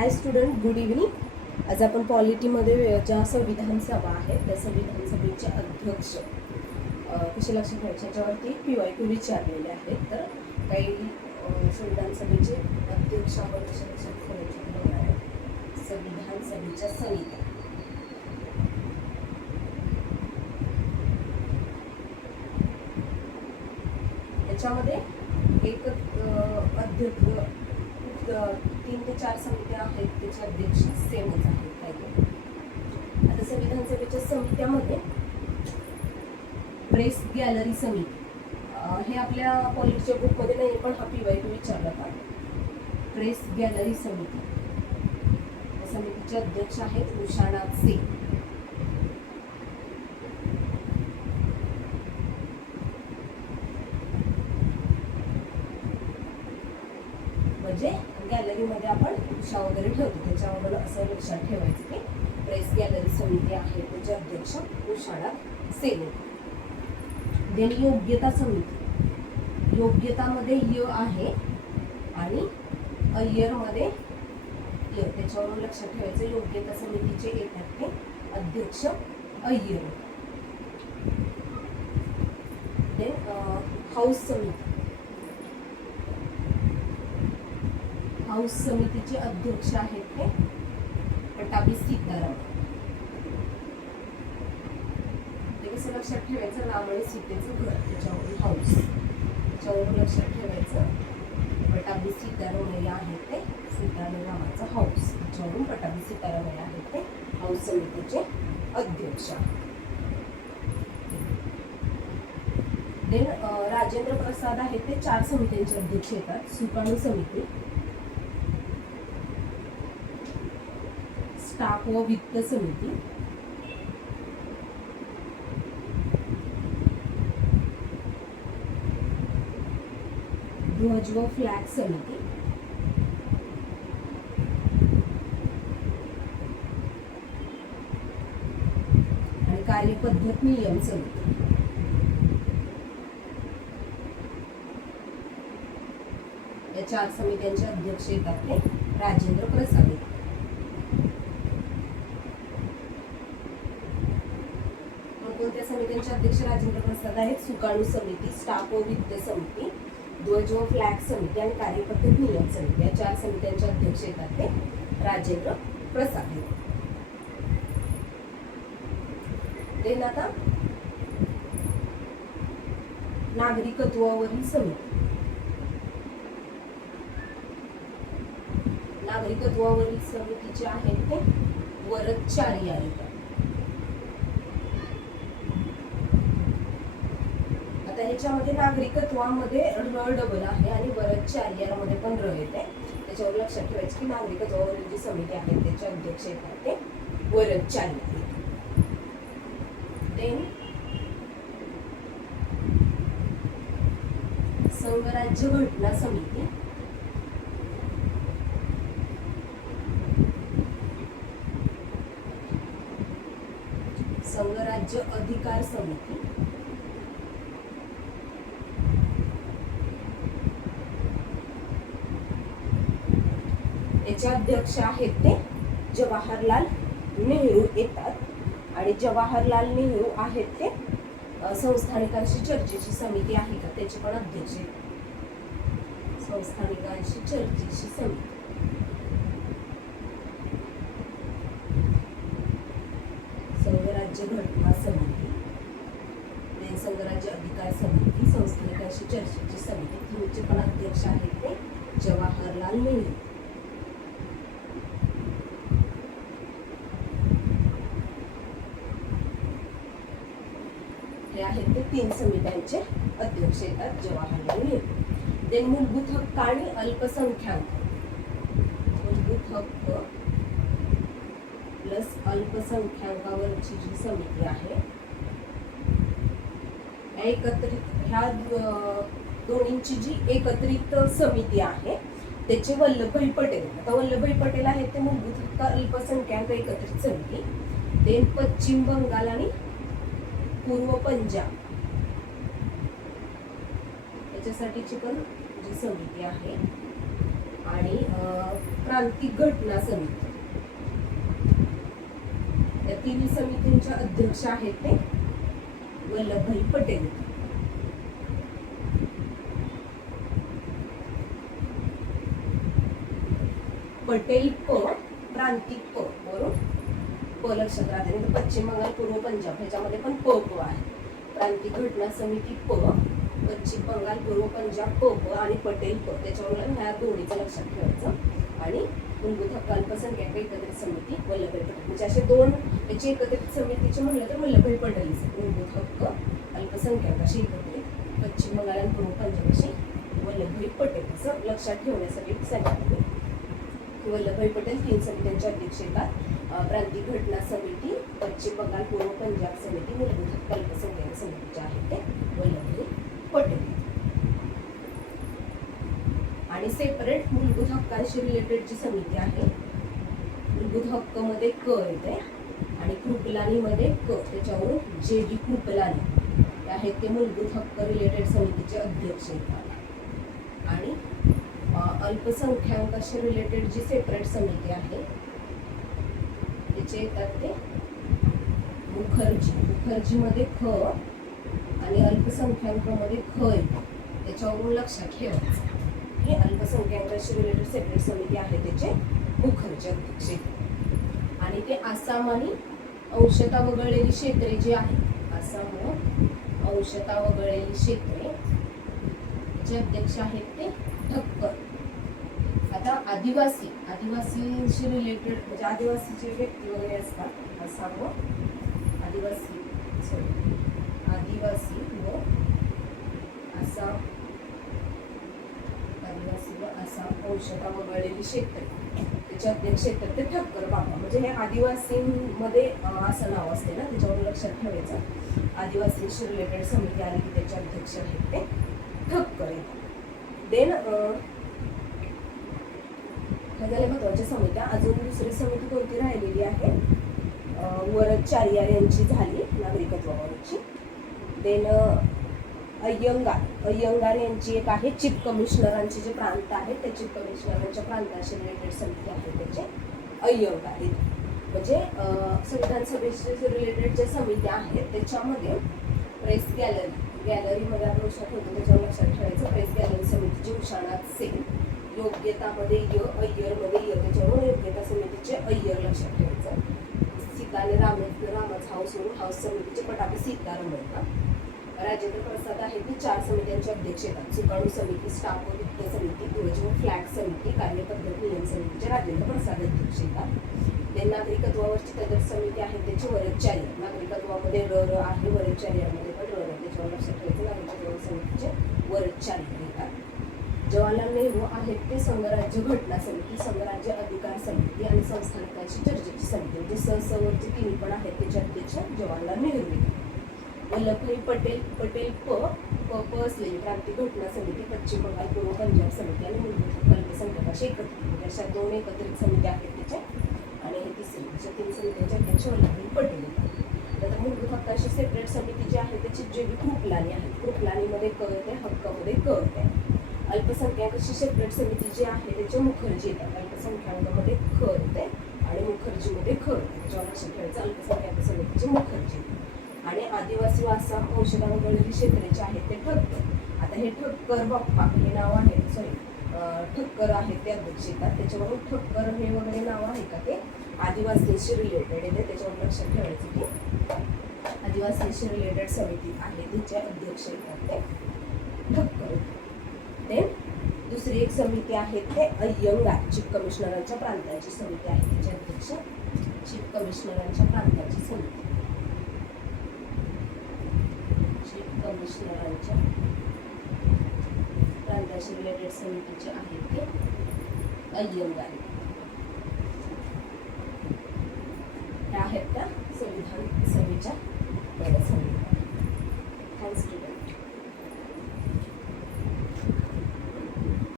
हाय student, good evening. आज आपण पॉलिटीमध्ये ज्या संविधान सभा आहेत त्या संविधान सभेचे अध्यक्ष कसे लक्षात ठेवायचे याच्यावरती PYQ विचारलेले आहेत. तर काही संविधान सभेचे अध्यक्ष आपण कसे लक्षात ठेवायचे बघणार आहे. संविधान सभेच्या समित्या, याच्यामध्ये एक अध्यक्ष 3 ते 4 समित्या आहेत, त्याचे अध्यक्ष सेमच आहेत. आता संविधान सभेच्या समित्यामध्ये प्रेस गॅलरी समिती, हे आपल्या पॉलिटिक्सच्या बुकमध्ये नाही पण हा PYQ विचारला होता. प्रेस गॅलरी समिती, या समितीचे अध्यक्ष आहेत उषानाथ सिंग. म्हणजे गॅलरीमध्ये आपण उषा वगैरे ठेवतो, त्याच्यावर असं लक्षात ठेवायचं की प्रेस गॅलरी समिती आहे, त्याचे अध्यक्ष उषानाथ सिंग. देन योग्यता समिती, योग्यतामध्ये य आहे आणि अय्यरमध्ये य, त्याच्यावरून लक्षात ठेवायचं योग्यता समितीचे येतात ते अध्यक्ष अय्यर. देन हाऊस समिती, हाऊस समितीचे अध्यक्ष आहेत ते पटाभी सीताराम. ते कसं लक्षात ठेवायचं, राम आणि सीतेचं घर, त्याच्यावरून हाऊस, त्याच्यावरून लक्षात ठेवायचं पटाभी सीतारामय्या आहेत ते सीता आणि रामाचा हाऊस, त्याच्यावरून पटाभी सीतारामय्या आहेत ते हाऊस समितीचे अध्यक्ष. देन राजेंद्र प्रसाद आहेत ते 4 समित्यांचे अध्यक्ष येतात. सुकाणू समिती, स्टाफ व वित्त समिती, ध्वज व फ्लॅग समिती, आणि कार्यपद्धत नियम समिती. या 4 समित्यांचे अध्यक्ष येतात ते राजेंद्र प्रसाद. कोणत्या समित्यांचे अध्यक्ष राजेंद्र प्रसाद आहेत? सुकाणू समिती, स्टाफ व वित्त समिती, ध्वज व फ्लॅग समिती आणि कार्यपद्धत नियम समिती. या 4 समित्यांचे अध्यक्ष येतात ते राजेंद्र प्रसाद. देन आता नागरिकत्वावरील समिती, नागरिकत्वावरील समितीचे आहेत ते वरदचार्य आहेत. आता ह्याच्यामध्ये नागरिकत्वामध्ये र डबल आहे आणि वरदचार्यामध्ये पण र येते, त्याच्यावर लक्षात ठेवायचं की नागरिकत्वावरील जी समिती आहे त्याचे अध्यक्ष येतात ते वरदचार्य. देन संघराज्य घटना समिती, संघराज्य अधिकार समिती, याचे अध्यक्ष आहेत ते जवाहरलाल नेहरू येतात. आणि जवाहरलाल नेहरू आहेत ते संस्थानिकांशी चर्चेची समिती आहे का त्याचे पण अध्यक्ष आहेत. संस्थानिकांशी चर्चेची समिती, संघराज्य घटना समिती, संघराज्य अधिकार समिती, संस्थानिकांशी चर्चेची समिती, तिचे पण अध्यक्ष आहेत ते जवाहरलाल नेहरू. हे आहेत ते 3 समित्यांचे अध्यक्ष येतात जवाहरलाल नेहरू. देन मूलभूत हक्क आणि अल्पसंख्याक, मूलभूत हक्क प्लस अल्पसंख्याकावरची जी समिती आहे एकत्रित, ह्या दोन्हींची जी एकत्रित समिती आहे त्याचे वल्लभभाई पटेल. आता वल्लभभाई पटेल आहेत ते मूलभूत हक्क अल्पसंख्याक एकत्रित समिती. देन पश्चिम बंगाल आणि पूर्व पंजाब याच्यासाठीची पण जी समिती आहे, आणि प्रांतिक घटना समिती. या तीन समितींच्या अध्यक्ष आहेत ते वल्लभभाई पटेल. पटेल प, प्रांतिक प, बरोबर, प लक्षात राहते. नाही तर पश्चिम बंगाल, पूर्व पंजाब ह्याच्यामध्ये पण प आहे. प्रांतिक घटना समिती प, पश्चिम बंगाल, पूर्व पंजाब प आणि पटेल प. त्याच्यामुळे ह्या दोन्हीचं लक्षात ठेवायचं. आणि मूलभूत हक्क अल्पसंख्याक एकत्रित समिती वल्लभभाई पटेल. म्हणजे असे दोन याची एकत्रित समितीचे म्हणलं तर वल्लभभाई पटेल. मूलभूत हक्क अल्पसंख्याक अशी एकत्रित, पश्चिम बंगाल आणि पूर्व पंजाब अशी वल्लभभाई पटेल. असं लक्षात ठेवण्यासाठी सांगितलं. वल्लभभाई पटेल तीन समित्यांचे अध्यक्ष येतात. प्रांतिक घटना समिती, पश्चिम बंगाल, पूर्व पंजाब समिती, मूलभूत हक्क अल्पसंख्याक समितीचे आहेत ते वल्लभभाई पटेल. आणि सेपरेट मूलभूत हक्कांशी रिलेटेड जी समिती आहे, मूलभूत हक्क मध्ये क येते आणि कृपलानी मध्ये क, त्याच्यावरून जे बी कृपलानी आहेत ते मूलभूत हक्क रिलेटेड समितीचे अध्यक्ष येतात. आणि अल्पसंख्याकांशी रिलेटेड जी सेपरेट समिती आहे त्याचे येतात ते मुखर्जी मध्ये ख आणि अल्पसंख्याकांमध्ये ख येतो. त्याच्यावरून लक्षात ठेवायचं की अल्पसंख्याकांशी रिलेटेड सेपरेट समिती आहे त्याचे मुखर्जी अध्यक्ष. आणि ते आसाम आणि अंशतः वगळलेली क्षेत्रे जी आहेत, आसाम व अंशतः वगळलेली क्षेत्रे जे अध्यक्ष आहेत ते ठक्कर. आता आदिवासीशी रिलेटेड म्हणजे आदिवासीचे व्यक्ती वगैरे असतात. आसाम व आदिवासी व आसाम अंशतः वगळलेली क्षेत्रे त्याचे अध्यक्ष येतात ते ठक्कर बाबा. म्हणजे हे आदिवासींमध्ये असं नाव असते ना, त्याच्यावर लक्षात ठेवायचं. आदिवासींशी रिलेटेड समिती आली की त्याचे अध्यक्ष आहेत ते ठक्कर येतात. देन झाल्या महत्वाच्या समित्या. अजून दुसरी समिती कोणती राहिलेली आहे, वरदचार्य यांची झाली नागरिकत्वावरची. देन अय्यंगार यांची एक आहे चीफ कमिशनरांचे जे प्रांत आहेत त्या चीफ कमिशनरांच्या प्रांताशी रिलेटेड समिती आहे त्याचे अय्यंगार. म्हणजे संविधान सभेशी रिलेटेड ज्या समित्या आहेत त्याच्यामध्ये प्रेस गॅलरीमध्ये आपण लक्षात ठेवतो, त्याच्यावर लक्षात ठेवायचं. प्रेस गॅलरी समितीचे उषानाथ सेन, योग्यतामध्ये य, अय्यरमध्ये य, त्याच्यावर योग्यता समितीचे अय्यर लक्षात ठेवायचं. सीताने रामच हाऊस समितीचे पटापे सीतारामन. राजेंद्र प्रसाद आहेत ते चार समित्यांचे अध्यक्ष येतात. सुकाणू समिती, स्टाफ व वित्त समिती, ध्वज व फ्लॅग समिती, कार्यपद्धत नियम समितीचे राजेंद्र प्रसाद अध्यक्ष येतात. ते नागरिकत्वावरची तदर समिती आहे त्याचे वरदचार्य. नागरिकत्वामध्ये र आहे, वरदचार्यामध्ये पण र, त्याच्यावर लक्षात ठेवायचं. नागरिकत्व समितीचे वरदचार्य येतात. जवाहरलाल नेहरू आहेत ते संघराज्य घटना समिती, संघराज्य अधिकार समिती आणि संस्थानिकांची चर्चेची समिती. म्हणजे सहसवरचे तिन्ही पण आहेत त्याचे अध्यक्ष जवाहरलाल नेहरू येतात. वल्लभभाई पटेल प असलेली प्रांतिक घटना समिती, पश्चिम बंगाल, पूर्व पंजाब समिती आणि मूलभूत हक्क अल्पसंख्याकांशी एकत्रित, अशा दोन एकत्रित समित्या आहेत त्याच्या. आणि हे तिसरी, अशा तीन समित्यांचे अध्यक्ष वल्लभभाई पटेल येतात. नंतर मूलभूत हक्कांची सेपरेट समिती जी आहे त्याची जे बी कृपलानी आहे, कृपलानीमध्ये क येते, हक्कामध्ये क येते. अल्पसंख्याकांची सेपरेट समिती जी आहे त्याचे मुखर्जी येतात. अल्पसंख्याकांमध्ये ख येते आणि मुखर्जीमध्ये ख येते. त्याच्यावर लक्षात ठेवायचं. अल्पसंख्याक समितीचे मुखर्जी. आणि आदिवासी व आसाम अंशतः वगळलेली क्षेत्रेचे आहेत ते ठक्कर. आता हे ठक्कर बाप्पा हे नाव आहे, ठक्कर आहेत ते अध्यक्ष येतात. त्याच्यावरून ठक्कर हे वगैरे नाव आहे का ते आदिवासींशी रिलेटेड येते. त्याच्यावर लक्षात ठेवायचं की आदिवासींशी रिलेटेड समिती आहे तिचे अध्यक्ष येतात ते ठक्कर. ते दुसरी एक समिती आहे ते अय्यंगार, चीफ कमिशनरांच्या प्रांताची समिती आहे तिचे अध्यक्ष चीफ कमिशनरांच्या प्रांताची समिती. कमिशनरांच्या प्रांताशी रिलेटेड समितीचे आहेत ते अय्यंगार. त्या आहेत त्या संविधान सभेच्या